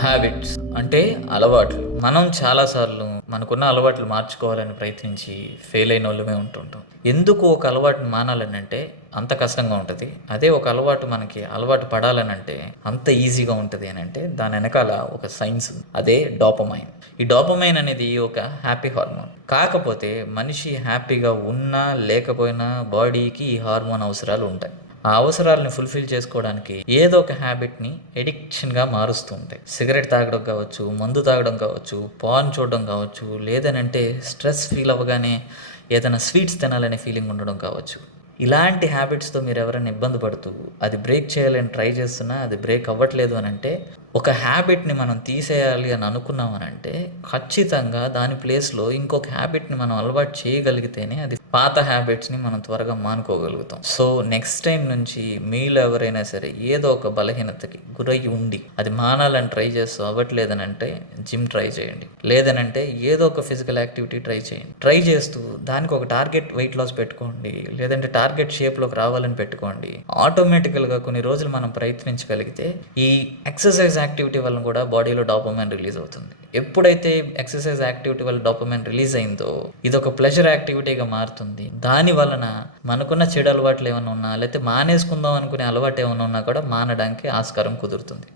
Habits అంటే అలవాట్లు. మనం చాలాసార్లు మనకున్న అలవాట్లు మార్చుకోవాలని ప్రయత్నించి ఫెయిల్ అయినోళ్ళమే ఉంటుంటాం. ఎందుకు ఒక అలవాటుని మానాలనంటే అంత కష్టంగా ఉంటది. అదే ఒక అలవాటు మనకి అలవాటు పడాలనంటే అంత ఈజీగా ఉంటది అనంటే దాని ఎనకాల ఒక సైన్స్ ఉంది. అదే డోపమైన్. ఈ డోపమైన్ అనేది ఒక హ్యాపీ హార్మోన్. కాకపోతే మనిషి హ్యాపీగా ఉన్నా లేకపోయినా బాడీకి ఈ హార్మోన్ అవసరాలు ఉంటాయి. ఆ అవసరాలను ఫుల్ఫిల్ చేసుకోవడానికి ఏదో ఒక హ్యాబిట్ని ఎడిక్షన్గా మారుస్తూ ఉంటాయి. సిగరెట్ తాగడం కావచ్చు, మందు తాగడం కావచ్చు, పాన్ చూడడం కావచ్చు, లేదనంటే స్ట్రెస్ ఫీల్ అవ్వగానే ఏదైనా స్వీట్స్ తినాలనే ఫీలింగ్ ఉండడం కావచ్చు. ఇలాంటి హ్యాబిట్స్తో మీరు ఎవరైనా ఇబ్బంది పడుతూ అది బ్రేక్ చేయాలని ట్రై చేస్తున్నా అది బ్రేక్ అవ్వట్లేదు అని అంటే ఒక హ్యాబిట్ని మనం తీసేయాలి అని అనుకున్నామనంటే ఖచ్చితంగా దాని ప్లేస్లో ఇంకొక హ్యాబిట్ని మనం అలవాటు చేయగలిగితేనే అది పాత హ్యాబిట్స్ని మనం త్వరగా మానుకోగలుగుతాం. సో నెక్స్ట్ టైం నుంచి మీలో ఎవరైనా సరే ఏదో ఒక బలహీనతకి గురయ్యి ఉండి అది మానాలని ట్రై చేస్తూ అవ్వట్లేదనంటే జిమ్ ట్రై చేయండి. లేదనంటే ఏదో ఒక ఫిజికల్ యాక్టివిటీ ట్రై చేయండి. ట్రై చేస్తూ దానికి ఒక టార్గెట్ వెయిట్ లాస్ పెట్టుకోండి, లేదంటే టార్గెట్ షేప్లోకి రావాలని పెట్టుకోండి. ఆటోమేటికల్గా కొన్ని రోజులు మనం ప్రయత్నించగలిగితే ఈ ఎక్సర్సైజ్ యాక్టివిటీ వల్ల కూడా బాడీలో డోపమైన్ రిలీజ్ అవుతుంది. ఎప్పుడైతే ఎక్సర్సైజ్ యాక్టివిటీ వల్ల డోపమైన్ రిలీజ్ అయిందో ఇది ఒక ప్లెజర్ యాక్టివిటీగా మారుతుంది. దాని వలన మనకున్న చెడు అలవాట్లు ఏమైనా ఉన్నా లేకపోతే మానేసుకుందాం అనుకునే అలవాటు ఏమైనా ఉన్నా కూడా మానడానికి ఆస్కారం కుదురుతుంది.